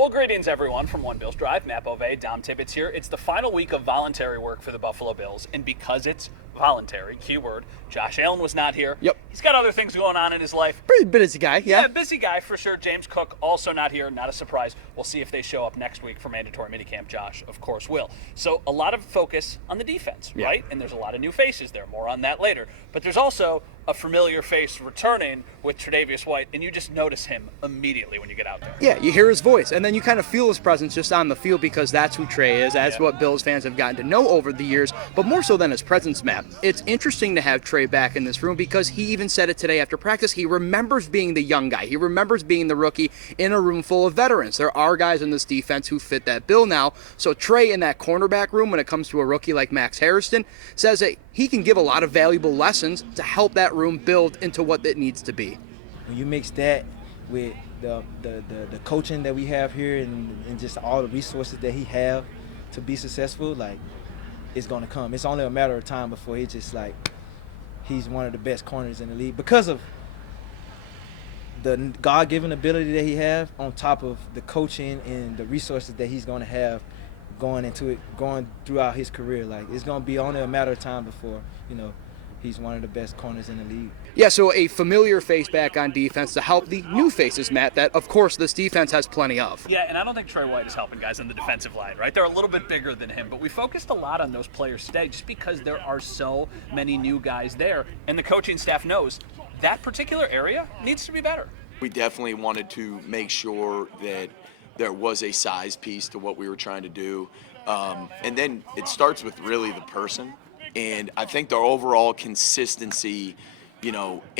Well, greetings, everyone, from One Bills Drive. Matt Beauvais, Dom Tibbetts here. It's the final week of voluntary work for the Buffalo Bills, and because it's voluntary, keyword, Josh Allen was not here. Yep. He's got other things going on in his life. Pretty busy guy, yeah. Yeah, busy guy for sure. James Cook also not here, not a surprise. We'll see if they show up next week for mandatory minicamp. Josh, of course, will. So a lot of focus on the defense, Yeah. right? And there's a lot of new faces there. More on that later. But there's also a familiar face returning with Tre'Davious White, and you just notice him immediately when you get out there. Yeah, you hear his voice, and then you kind of feel his presence just on the field because that's who Trey is. That's what Bills fans have gotten to know over the years, but more so than his presence, Matt. It's interesting to have Trey back in this room because he even said it today after practice. He remembers being the young guy. He remembers being the rookie in a room full of veterans. There are guys in this defense who fit that bill now. So Trey in that cornerback room, when it comes to a rookie like Max Hairston, says that he can give a lot of valuable lessons to help that room build into what it needs to be. When you mix that with the coaching that we have here and just all the resources that he have to be successful, like, it's going to come. It's only a matter of time before he's one of the best corners in the league because of the God-given ability that he has on top of the coaching and the resources that he's going to have going throughout his career. Like, it's going to be only a matter of time before, he's one of the best corners in the league. Yeah, so a familiar face back on defense to help the new faces, Matt, that, of course, this defense has plenty of. Yeah, and I don't think Trey White is helping guys on the defensive line, right? They're a little bit bigger than him, but we focused a lot on those players today just because there are so many new guys there, and the coaching staff knows that particular area needs to be better. We definitely wanted to make sure that there was a size piece to what we were trying to do, and then it starts with really the person. And I think the overall consistency, in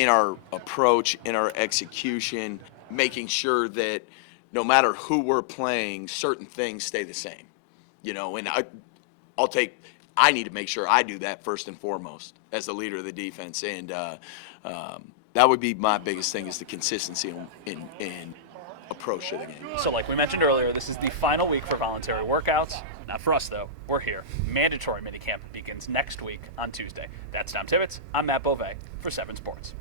our approach, in our execution, making sure that no matter who we're playing, certain things stay the same. And I need to make sure I do that first and foremost as the leader of the defense. And that would be my biggest thing, is the consistency in approach to the game. So like we mentioned earlier, this is the final week for voluntary workouts. Not for us, though. We're here. Mandatory minicamp begins next week on Tuesday. That's Tom Tibbetts. I'm Matt Beauvais for 7 Sports.